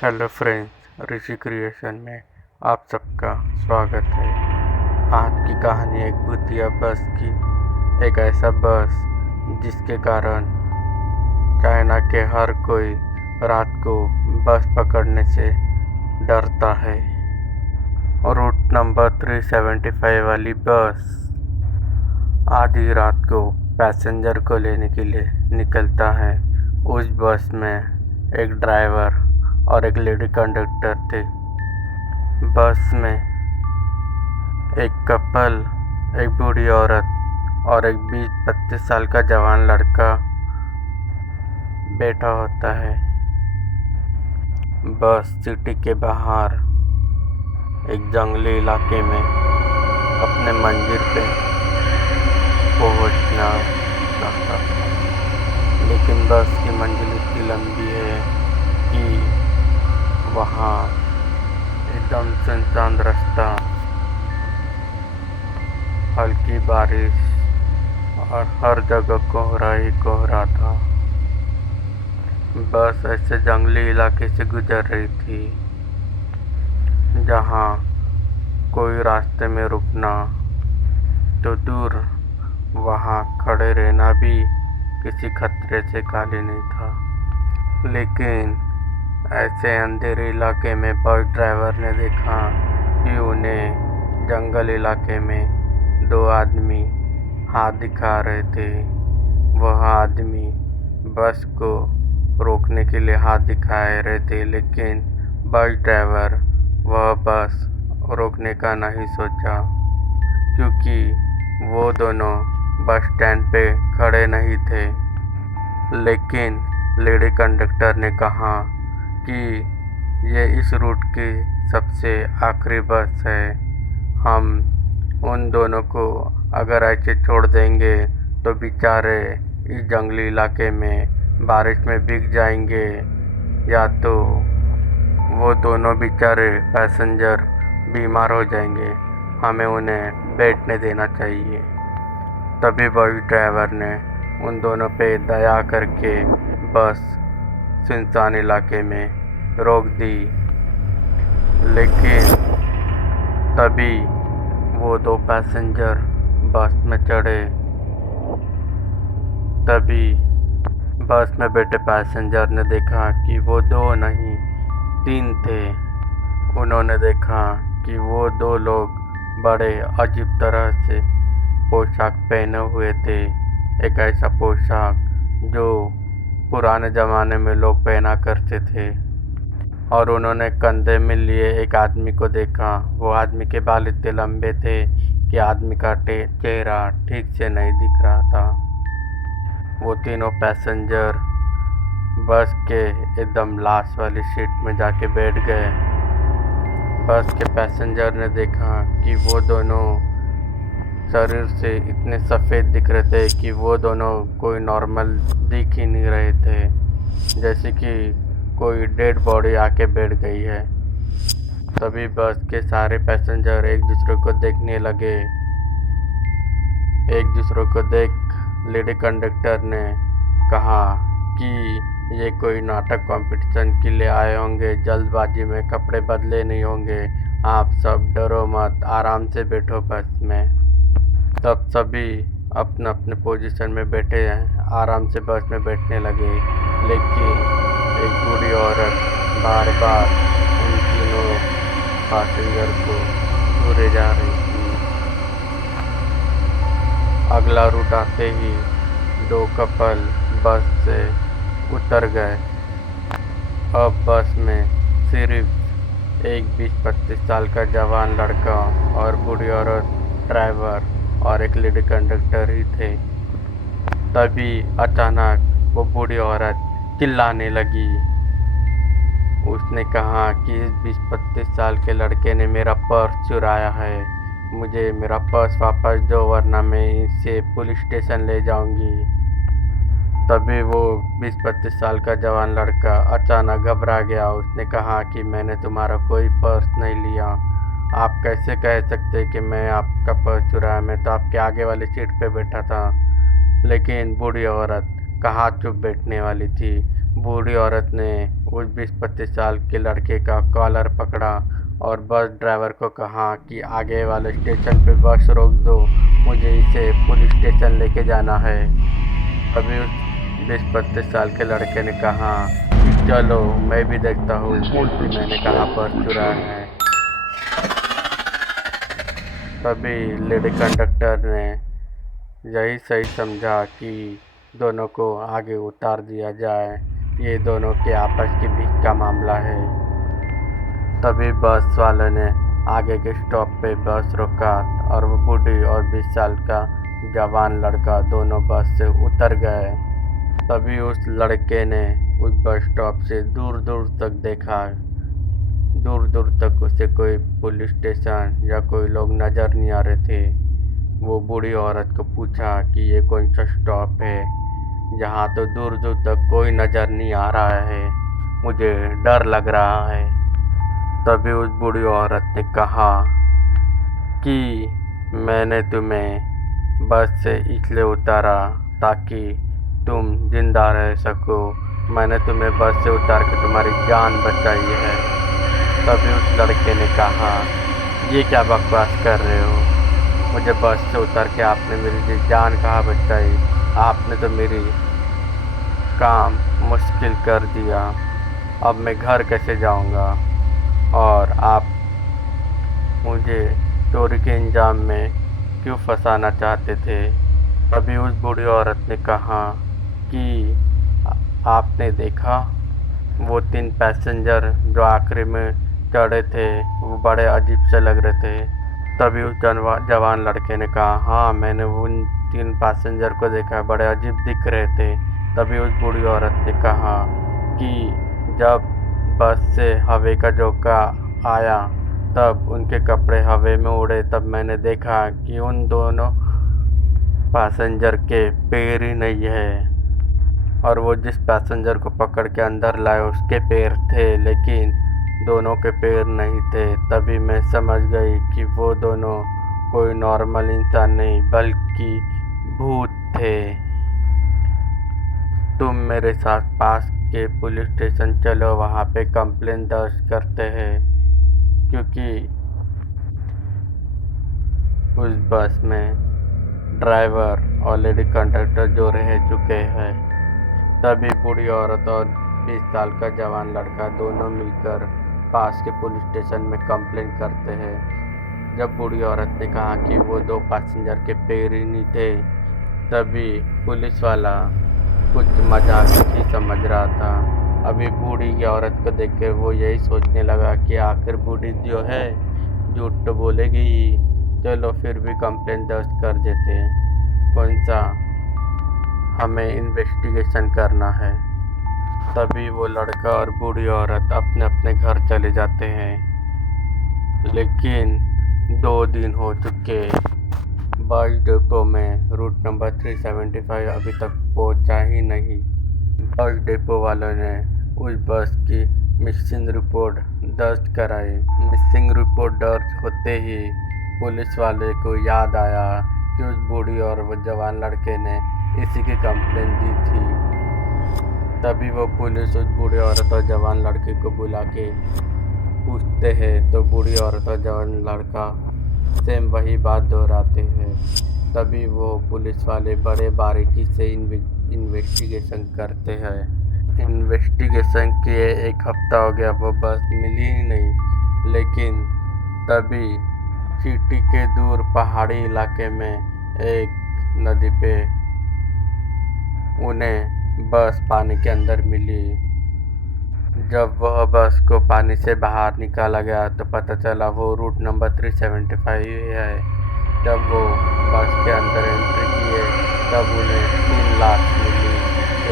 Hello friends, ऋषि creation में आप सबका स्वागत है। आज की कहानी एक भूतिया बस की। एक ऐसा बस जिसके कारण चाइना के हर कोई रात को बस पकड़ने से डरता है। रूट नंबर 375 वाली बस आधी रात को पैसेंजर को लेने के लिए निकलता है। उस बस में एक ड्राइवर और एक लेडी कंडक्टर थे। बस में एक कपल, एक बूढ़ी औरत और एक 20-25 साल का जवान लड़का बैठा होता है। बस सिटी के बाहर एक जंगली इलाके में अपने मंजिल पे पहुंचना चाहता था, लेकिन बस की मंजिल इतनी लंबी है कि वहाँ एकदम सुनसान रास्ता, हल्की बारिश और हर जगह कोहरा ही कोहरा था। बस ऐसे जंगली इलाके से गुजर रही थी जहाँ कोई रास्ते में रुकना तो दूर, वहाँ खड़े रहना भी किसी खतरे से खाली नहीं था। लेकिन ऐसे अंधेरे इलाके में बस ड्राइवर ने देखा कि उन्हें जंगल इलाके में दो आदमी हाथ दिखा रहे थे। वह आदमी बस को रोकने के लिए हाथ दिखाए रहे थे, लेकिन बस ड्राइवर वह बस रोकने का नहीं सोचा, क्योंकि वो दोनों बस स्टैंड पे खड़े नहीं थे। लेकिन लेडी कंडक्टर ने कहा कि ये इस रूट की सबसे आखिरी बस है। हम उन दोनों को अगर ऐसे छोड़ देंगे तो बेचारे इस जंगली इलाके में बारिश में भीग जाएंगे, या तो वो दोनों बेचारे पैसेंजर बीमार हो जाएंगे। हमें उन्हें बैठने देना चाहिए। तभी बस ड्राइवर ने उन दोनों पे दया करके बस सुनसान इलाके में रोक दी। लेकिन तभी वो दो पैसेंजर बस में चढ़े। तभी बस में बैठे पैसेंजर ने देखा कि वो दो नहीं 3 थे। उन्होंने देखा कि वो दो लोग बड़े अजीब तरह से पोशाक पहने हुए थे। एक ऐसा पोशाक जो पुराने ज़माने में लोग पहना करते थे। और उन्होंने कंधे में लिए एक आदमी को देखा। वो आदमी के बाल इतने लंबे थे कि आदमी का चेहरा ठीक से नहीं दिख रहा था। वो तीनों पैसेंजर बस के एकदम लास्ट वाली सीट में जाके बैठ गए। बस के पैसेंजर ने देखा कि वो दोनों शरीर से इतने सफ़ेद दिख रहे थे कि वो दोनों कोई नॉर्मल दिख ही नहीं रहे थे, जैसे कि कोई डेड बॉडी आके बैठ गई है। तभी बस के सारे पैसेंजर एक दूसरे को देखने लगे। एक दूसरे को देख लेडी कंडक्टर ने कहा कि ये कोई नाटक कंपटीशन के लिए आए होंगे, जल्दबाजी में कपड़े बदले नहीं होंगे। आप सब डरो मत, आराम से बैठो बस में। तब सभी अपने अपने पोजीशन में बैठे हैं, आराम से बस में बैठने लगे। लेकिन एक बूढ़ी औरत बार बार उन तीनों पैसेंजर को घूरे जा रही थी। अगला रूट आते ही दो कपल बस से उतर गए। अब बस में सिर्फ एक 20-25 साल का जवान लड़का और बूढ़ी औरत ड्राइवर और एक लेडी कंडक्टर ही थे। तभी अचानक वो बूढ़ी औरत चिल्लाने लगी। उसने कहा कि इस 20-25 साल के लड़के ने मेरा पर्स चुराया है। मुझे मेरा पर्स वापस दो, वरना मैं इसे पुलिस स्टेशन ले जाऊंगी। तभी वो 20-25 साल का जवान लड़का अचानक घबरा गया। उसने कहा कि मैंने तुम्हारा कोई पर्स नहीं लिया। आप कैसे कह सकते कि मैं आपका पर्स चुराया? मैं तो आपके आगे वाली सीट पे बैठा था। लेकिन बूढ़ी औरत कहाँ चुप बैठने वाली थी। बूढ़ी औरत ने उस 20-25 साल के लड़के का कॉलर पकड़ा और बस ड्राइवर को कहा कि आगे वाले स्टेशन पे बस रोक दो, मुझे इसे पुलिस स्टेशन लेके जाना है। तभी उस 20-25 साल के लड़के ने कहा कि चलो मैं भी देखता हूँ कि मैंने कहाँ पर्स चुराया है। तभी लेडी कंडक्टर ने यही सही समझा कि दोनों को आगे उतार दिया जाए, ये दोनों के आपस के बीच का मामला है। तभी बस वाले ने आगे के स्टॉप पे बस रोका और वो बूढ़ी और 20 साल का जवान लड़का दोनों बस से उतर गए। तभी उस लड़के ने उस बस स्टॉप से दूर दूर तक देखा। दूर दूर तक उसे कोई पुलिस स्टेशन या कोई लोग नज़र नहीं आ रहे थे। वो बूढ़ी औरत को पूछा कि ये कौन सा स्टॉप है, जहाँ तो दूर दूर तक कोई नज़र नहीं आ रहा है, मुझे डर लग रहा है। तभी उस बूढ़ी औरत ने कहा कि मैंने तुम्हें बस से इसलिए उतारा ताकि तुम जिंदा रह सको, मैंने तुम्हें बस से उतार के तुम्हारी जान बचाई है। तभी उस लड़के ने कहा, ये क्या बकवास कर रहे हो, मुझे बस से उतार के आपने मेरी जान कहाँ बचाई, आपने तो मेरी काम मुश्किल कर दिया, अब मैं घर कैसे जाऊंगा, और आप मुझे चोरी के इंजाम में क्यों फंसाना चाहते थे। तभी उस बूढ़ी औरत ने कहा कि आपने देखा वो 3 पैसेंजर जो आखिरी में चढ़े थे, वो बड़े अजीब से लग रहे थे। तभी उस जवान लड़के ने कहा, हाँ मैंने उन 3 पैसेंजर को देखा, बड़े अजीब दिख रहे थे। तभी उस बूढ़ी औरत ने कहा कि जब बस से हवा का झोंका आया तब उनके कपड़े हवा में उड़े, तब मैंने देखा कि उन दोनों पैसेंजर के पैर ही नहीं है, और वो जिस पैसेंजर को पकड़ के अंदर लाए उसके पैर थे, लेकिन दोनों के पैर नहीं थे। तभी मैं समझ गई कि वो दोनों कोई नॉर्मल इंसान नहीं बल्कि भूत थे। तुम मेरे साथ पास के पुलिस स्टेशन चलो, वहाँ पे कंप्लेंट दर्ज करते हैं, क्योंकि उस बस में ड्राइवर और लेडी कंडक्टर जो रह चुके हैं। तभी बूढ़ी औरत और 20 साल का जवान लड़का दोनों मिलकर पास के पुलिस स्टेशन में कंप्लेंट करते हैं। जब बूढ़ी औरत ने कहा कि वो 2 पैसेंजर के पैर ही नहीं थे, तभी पुलिस वाला कुछ मजाक ही समझ रहा था। अभी बूढ़ी की औरत को देख के वो यही सोचने लगा कि आखिर बूढ़ी जो है झूठ तो बोलेगी ही, चलो फिर भी कंप्लेंट दर्ज कर देते हैं, कौन सा हमें इन्वेस्टिगेशन करना है। तभी वो लड़का और बूढ़ी औरत अपने अपने घर चले जाते हैं। लेकिन 2 दिन हो चुके, बस डिपो में रूट नंबर 375 अभी तक पहुंचा ही नहीं। बस डिपो वालों ने उस बस की मिसिंग रिपोर्ट दर्ज कराई। मिसिंग रिपोर्ट दर्ज होते ही पुलिस वाले को याद आया कि उस बूढ़ी और वो जवान लड़के ने इसी की कंप्लेंट दी थी। तभी वो पुलिस उस बूढ़ी औरत और जवान लड़के को बुला के पूछते हैं, तो बूढ़ी औरत और जवान लड़का सेम वही बात दोहराते हैं। तभी वो पुलिस वाले बड़े बारीकी से इन्वेस्टिगेशन करते हैं। इन्वेस्टिगेशन किए 1 हफ्ता हो गया, वो बस मिली ही नहीं। लेकिन तभी सिटी के दूर पहाड़ी इलाके में एक नदी पे उन्हें बस पानी के अंदर मिली। जब वह बस को पानी से बाहर निकाला गया तो पता चला वो रूट नंबर 375 है। जब वो बस के अंदर एंट्री किए तब उन्हें 3 लाश मिली,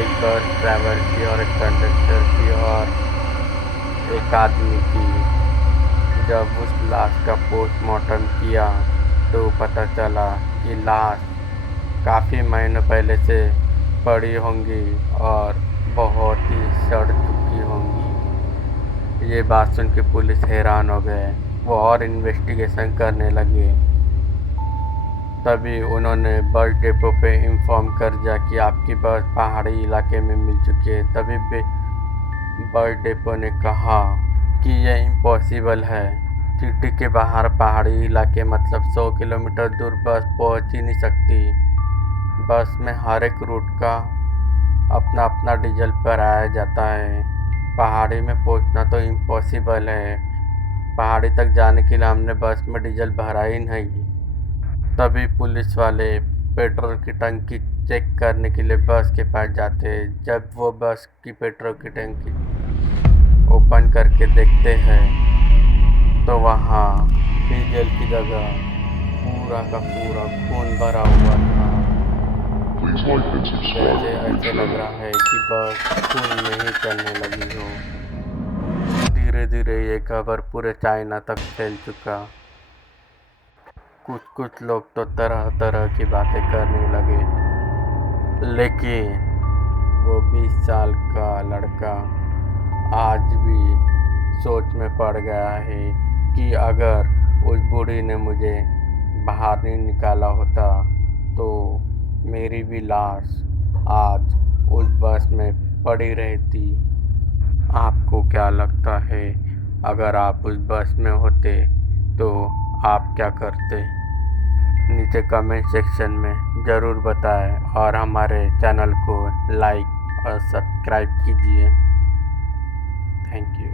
एक बस ड्राइवर की और एक कंडक्टर की और एक आदमी की। जब उस लाश का पोस्टमार्टम किया तो पता चला कि लाश काफ़ी महीनों पहले से पड़ी होंगी और बहुत ही सड़ चुकी होंगी। ये बात सुन के पुलिस हैरान हो गए, वो और इन्वेस्टिगेशन करने लगे। तभी उन्होंने बस डिपो पे इन्फॉर्म कर दिया कि आपकी बस पहाड़ी इलाके में मिल चुकी है। तभी बस डिपो ने कहा कि यह इम्पॉसिबल है। सिटी के बाहर पहाड़ी इलाके मतलब 100 किलोमीटर दूर बस पहुंच ही नहीं सकती। बस में हर एक रूट का अपना अपना डीजल भराया जाता है। पहाड़ी में पहुंचना तो इम्पॉसिबल है। पहाड़ी तक जाने के लिए हमने बस में डीजल भरा ही नहीं। तभी पुलिस वाले पेट्रोल की टंकी चेक करने के लिए बस के पास जाते हैं। जब वो बस की पेट्रोल की टंकी ओपन करके देखते हैं तो वहाँ डीजल की जगह पूरा का पूरा खून भरा हुआ था। जैसे ऐसे लग रहा है कि बस खून में ही चलने लगी हो। धीरे धीरे ये खबर पूरे चाइना तक फैल चुका। कुछ लोग तो तरह तरह की बातें करने लगे। लेकिन वो 20 साल का लड़का आज भी सोच में पड़ गया है कि अगर उस बूढ़ी ने मुझे बाहर नहीं निकाला होता तो मेरी भी लाश आज उस बस में पड़ी रहती। आपको क्या लगता है, अगर आप उस बस में होते तो आप क्या करते? नीचे कमेंट सेक्शन में ज़रूर बताएं और हमारे चैनल को लाइक और सब्सक्राइब कीजिए। Thank you.